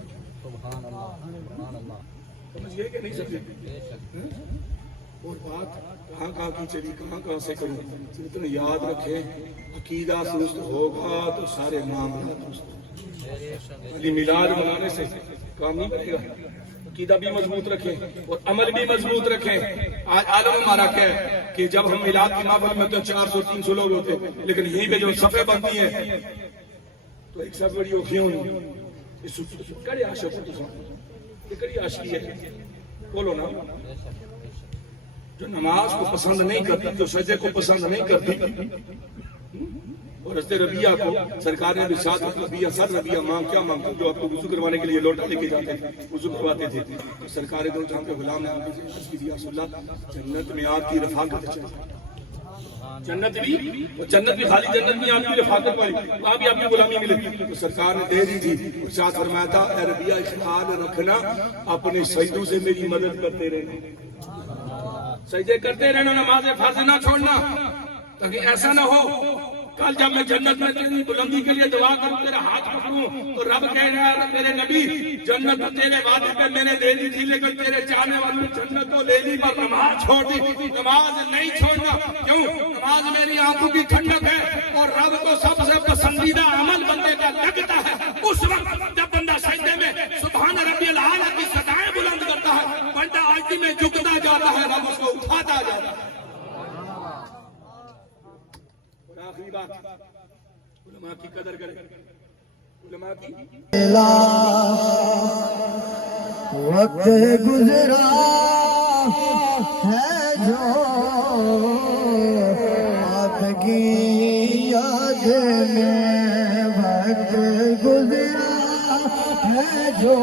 سمجھ گئے کہ نہیں سمجھے؟ اور بات کہاں کی چلی کہاں سے کروں. اتنا یاد رکھیں عقیدہ درست ہوگا تو سارے معاملات درست ہوگا. میلاد منانے سے کام نہیں کرے گا. عقیدہ بھی مضبوط رکھیں اور عمل بھی مضبوط رکھیں. آج عالم ہمارا کیا ہے کہ جب ہم میلاد کی محفل میں تو 400-300 لوگ ہوتے، لیکن یہیں پہ جو صفحے بنتی ہیں تو ایک سب بڑی اوکھیوں کڑی عاشق یہ کڑی عاشقی ہے. بولو نا جو نماز کو پسند نہیں کرتی، جو سجدے کو پسند نہیں کرتی، اور حضرت ربیہ کو سرکار نے بھی ساتھ ربیہ سر ربیہ مانگ کیا مانگتے جو آپ کو وضو کروانے کے لیے لوٹا لے کے جاتے تھے، وضو کرواتے تھے. تو سرکار دو جہاں کے غلام نے عرض کی یا رسول اللہ جنت میں آپ کی رفاقت چاہیے. جنت بھی خالی جنت میں آپ کی رفاقت والی وہاں بھی آپ کی غلامی ملے. تو سرکار نے دے دی تھی. ارشاد فرمایا تھا اے ربیہ خیال رکھنا اپنے سجدوں سے میری مدد کرتے رہنا، سجدے کرتے رہنا، نماز فرض نہ چھوڑنا، تاکہ ایسا نہ ہو کل جب میں جنت میں تیری بلندی کے لیے دعا کروں تیرا ہاتھ پکڑوں تو رب کہہ رہا ہے میرے نبی جنت تیرے وعدے پہ میں نے دے دی تھی، لیکن تیرے چاہنے والوں نے جنت تو لے لی پر نماز چھوڑ دی. نماز نہیں چھوڑنا. کیوں؟ نماز میری آنکھوں کی ٹھنڈک ہے اور رب کو سب سے پسندیدہ عمل بندے کا لگتا ہے اس وقت جب بندہ سجدے میں سبحان ربی الاعلیٰ کی صدائیں بلند کرتا ہے، بندہ آجزی میں جھکتا جاتا ہے، رب اس کو اٹھاتا جاتا ہے. آخری بات علماء کی قدر کریں. علماء کی وقت گزرا ہے جو آپ کی یاد میں وقت گزرا ہے جو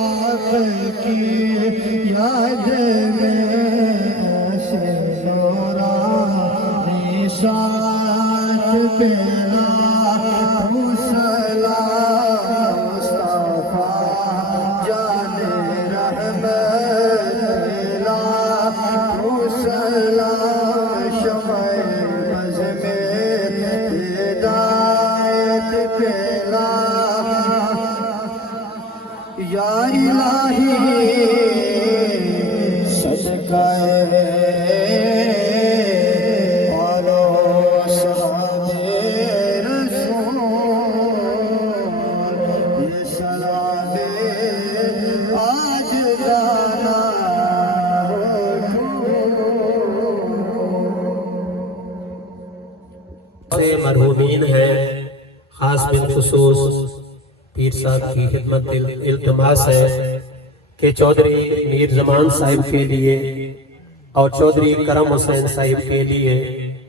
آخر کی یاد میں ایسے نورانی ساتھ تیرا سلام مصطفیٰ جان رحمت تیرا سلام شمع بز میں ہدایت تیرا یا الہی صدقہ مرحومین ہیں، خاص بالخصوص پیر صاحب کی خدمت التماس ہے کہ چودھری میر زمان صاحب کے لیے اور چودھری کرم حسین صاحب کے لیے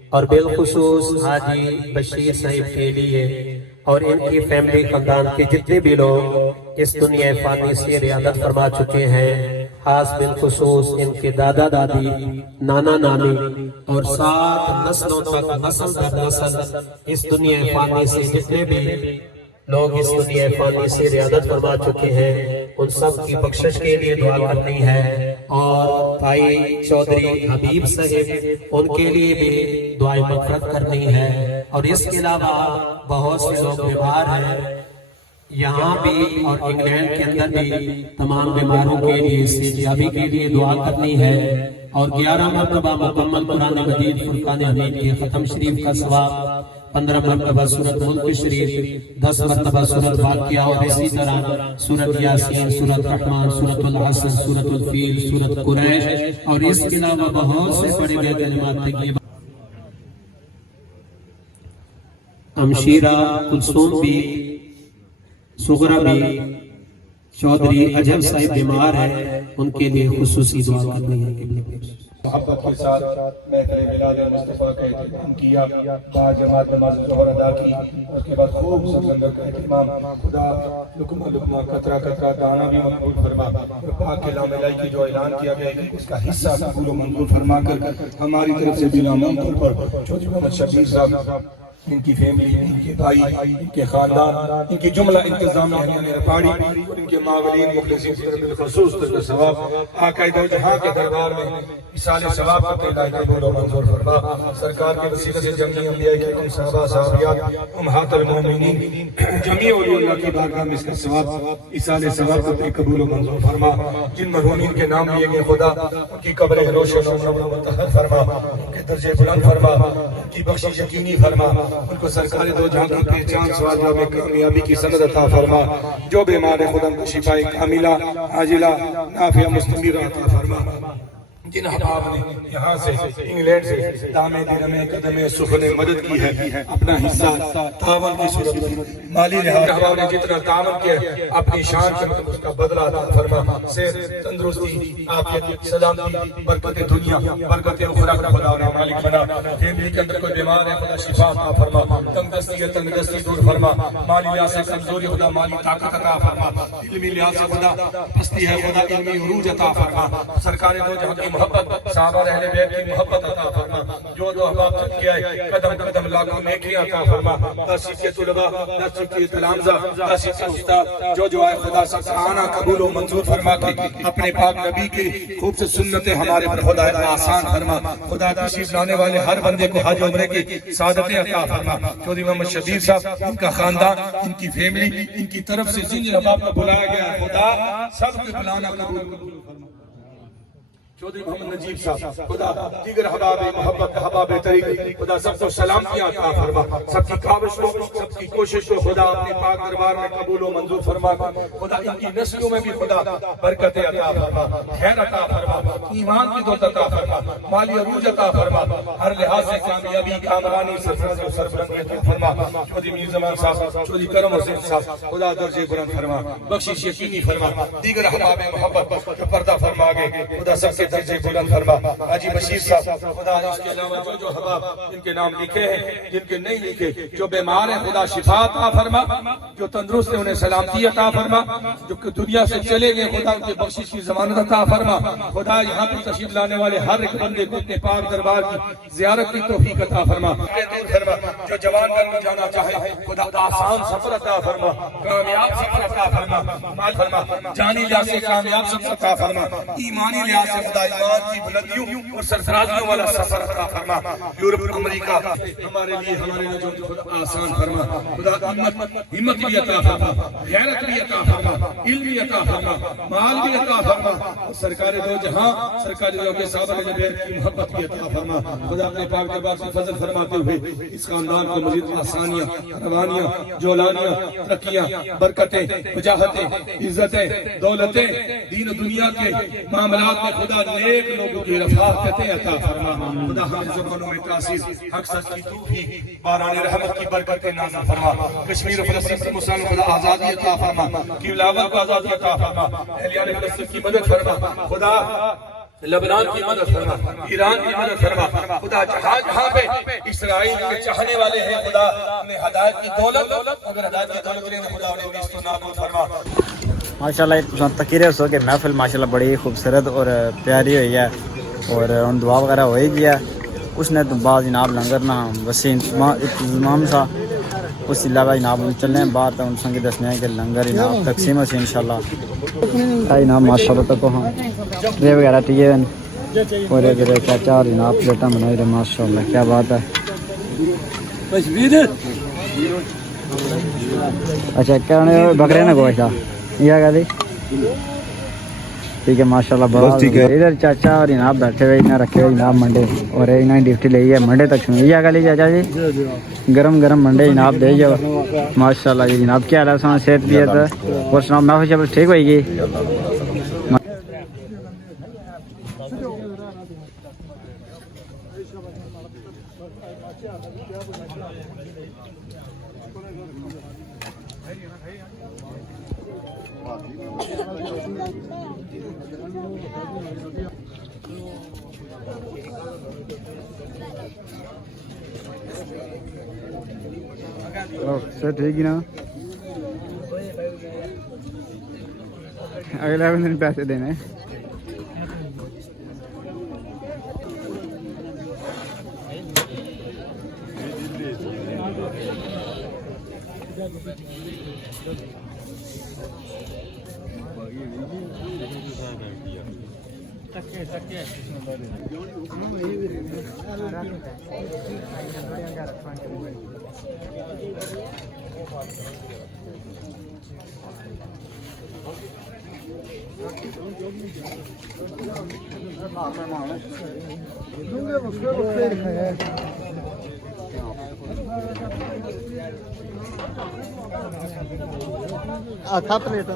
اور بالخصوص حاجی بشیر صاحب کے لیے اور ان کی فیملی خاندان کے جتنے بھی لوگ اس دنیا فانی سے رعایت فرما چکے ہیں، خاص بالخصوص ان کے دادا دادی، نانا نانی اور 7 نسلوں تک نسل در نسل اس دنیا فانی سے جتنے بھی لوگ اس دنیا فانی سے رعایت فرما چکے ہیں، ان سب کی بخشش کے لیے دعا کرنی ہے، اور بھائی چودھری حبیب صاحب ان کے لیے بھی دعائیں مغفرت کرنی ہے، اور اس کے علاوہ بہت سے لوگ بیمار ہیں یہاں بھی اور انگلینڈ کے اندر بھی، تمام بیماروں کے لیے صحتیابی کے لیے دعا کرنی ہے، اور 11 مرتبہ مکمل قرآن مجید فرقان حمید کے ختم شریف کا ثواب، 15 مرتبہ سورۃ ملک شریف، 10 مرتبہ سورۃ واقعہ، اور اسی طرح سورۃ یاسین، سورۃ رحمان، سورۃ العصر، سورۃ الفیل، سورۃ قریش، اور اس کے علاوہ بہت سے پڑھے گئے کلمات طیبہ۔ امشیرہ کلثوم بھی، صغرا بھی، چودھری اجہر صاحب بیمار ہیں، ان کے لیے خصوصی دعا کرنی ہے۔ محبت کے ساتھ محفل میلاد مصطفیٰ کا اہتمام کیا، بعد جماعت نماز ظہر ادا کی، اس کے بعد خوب سمندر کا اہتمام، خدا لقمہ لقمہ قطرہ قطرہ دانہ بھی مقبول فرما، اور پاک کے لاملائی کی جو اعلان کیا گیا ہے اس کا حصہ قبول و منظور فرما کر ہماری طرف سے بلا منظور پر چودھری محمد شبیر صاحب، ان کی فیملی، ان کے بھائی، ان کے خاندان، ان کی جملہ انتظامیہ نے رپاڑی اور ان کے معاولین مخلصین کی طرف بالخصوص طرف ثواب آقا دو جہاں کے دربار میں مثال ثواب کا پیدا قبول و منظور فرما، سرکار کے وسیلے سے جمعی انبیاء کرام صحابہ صحابیات امہات المومنین جميع اولیاء اللہ کی بارگاہ میں اس کا ثواب مثال ثواب کا قبول و منظور فرما، جن مرحومین کے نام لیے گئے خدا ان کی قبر روشن و منور مطہر فرما، ان کے درجے بلند فرما، ان کی بخشش یقینی فرما، ان کو سرکار دو جہاں کی پہچان سوال میں کامیابی کی سند عطا فرما، جو بیمار ہے خدا ان کو شفا کاملہ عاجلہ نافعہ مستمرہ عطا فرما، جن احباب نے یہاں سے انگلینڈ سے دامے درمے قدمے سخن مدد کی ہے، اپنا حصہ تعاون کی صورت میں مالی لحاظ احباب نے جتنا تعاون کیا اپنی شان کے مطابق اس کا بدلہ عطا فرما، صحت تندرستی عافیت سلامتی برکت دنیا برکت اخرى کا خدا اور مالک بنا، فیملی کے اندر کوئی بیمار ہے خدا شفا عطا فرما، تنگ دستی ہے تنگ دستی دور فرما، مالی لحاظ سے کمزوری خدا مالی طاقت عطا فرما، علمی لحاظ سے خدا پستی ہے خدا علمی عروج عطا فرما، سرکار دو جہاں کی محبت صحابہ اہل بیت کی محبت عطا فرما، جو دو احباب چل کے آئے قدم قدم لاکھوں نیکیاں عطا فرما، تاسیس کے طلباء، تاسیس کے تلامذہ، تاسیس کے استاد جو آئے خدا سب آنا قبول و منظور فرما کے اپنے پاک نبی کی خوب سے سنتیں ہمارے پر خدا آسان فرما، خدا تشریف لانے والے ہر بندے کو حج عمرے کی سعادتیں عطا فرما، چودھری محمد شبیر صاحب ان کا خاندان ان کی فیملی ان کی طرف سے جن احباب کو بلایا گیا خدا سب کے بلانا قبول فرما، چودھری محمد نجیب صاحب خدا دیگر احباب محبت احباب طریق خدا سب کو سلامتیاں عطا فرما، سب کی کاوش کو سب کی کوشش کو خدا اپنے پاک دربار میں قبول و منظور فرما، خدا ان کی نسلوں میں بھی خدا برکت عطا فرما، خیر عطا فرما، ایمان کی دولت عطا فرما، مالی عروج عطا فرما، ہر لحاظ سے کامیابی کامرانی سرفرازی و سربلندی عطا فرما، چودھری میر زمان صاحب چودھری کرم حسین صاحب خدا درجے بلند فرما، بخشش یقینی فرما، دیگر احباب محبت جو پردہ فرما گئے خدا سب کے درجے بلند فرما. حاجی بشیر صاحب خدا اس کے علاوہ جو حباب ان کے نام لکھے ہیں, جن کے نہیں لکھے, جو بیمار ہیں خدا شفا عطا فرما, جو تندرست ہیں انہیں سلامتی عطا فرما, جو دنیا سے چلے گئے خدا ان کے بخشش کی ضمانت عطا فرما. خدا یہاں پر تشریف لانے والے ہر ایک بندے کو اپنے پاک دربار کی زیارت کی توفیق عطا فرما. جو جوان گھر میں جانا چاہے خدا آسان سفر عطا فرما, کامیاب سفر عطا فرما, مال فرما, جانی لحاظ سے کامیاب سفر عطا فرما, ایمانی لحاظ سے خدا ایمان کی بلندیوں اور سرفرازیوں والا سفر عطا فرما. یورپ امریکہ ہمارے لیے جو خدا آسان فرما. خدا ہمت بھی عطا فرما, غیرت بھی عطا فرما, علم بھی عطا فرما, مال بھی عطا فرما, سرکار دو جہاں سرکار دو کے صحابہ کی محبت بھی عطا فرما. خدا اپنے پاک دربار سے فضل فرماتے ہوئے اس خاندان کو مزید آسانیاں, روانیاں, جولانیاں, ترقیاں, برکتیں, وجاہتیں, عزتیں, دولتیں, دین و دنیا کے معاملات میں خدا نیک لوگوں کی رفاقتیں عطا فرما. خدا ہمیں زبانوں میں تاثیر حق سچ کی توفیق, باران رحمت کی برکتیں نازل فرما. کشمیر و فلسطین کے مسلمانوں کو آزادی عطا فرما, کیولاور کو آزادی عطا فرما, اہلیان فلسطین کی مدد فرما. خدا لبنان کی مدد فرما, ایران کی مدد فرما. خدا جہاں پہ اسرائیل کے چاہنے والے ہیں خدا انہیں ہدایت کی دولت, اگر ہدایت کی دولت لیں خدا انہیں اس کو نابود فرما. ماشاءاللہ تقریر ہو کہ محفل ماشاءاللہ بڑی خوبصورت اور پیاری ہوئی ہے, اور ان دعا وغیرہ ہو ہی گیا. اس نے تو بعض جناب لنگر نہ وسیع انتظام تھا, اس علاوہ جناب چلنے ہیں باہر تو ان سنگ دسنے ہیں کہ لنگر جناب تقسیم سے انشاءاللہ جناب ماشاءاللہ تک ہاں یہ وغیرہ ٹیے اور ادھر چاچا اور جناب پلیٹاں بنائی رہے ماشاءاللہ, کیا بات ہے. اچھا کیا بکرے نا گوشت یہ کیا تھی, ٹھیک ہے ماشاءاللہ. بہت ادھر چاچا اور جناب بیٹھے ہوئے انہیں رکھے ہوئے جناب منڈے, اور انہیں ڈیوٹی لے ہے منڈے تک سنی. یہ کیا لی چاچا جی, گرم گرم منڈے جناب دے جاؤ ماشاءاللہ جی. جناب کیا حال ہے, صحت بھی ہے اور سناؤ محفل شفل ٹھیک ہوئے گی. سر ٹھیک ہی نا, اگلے دن پیسے دینے. کھا پلیٹ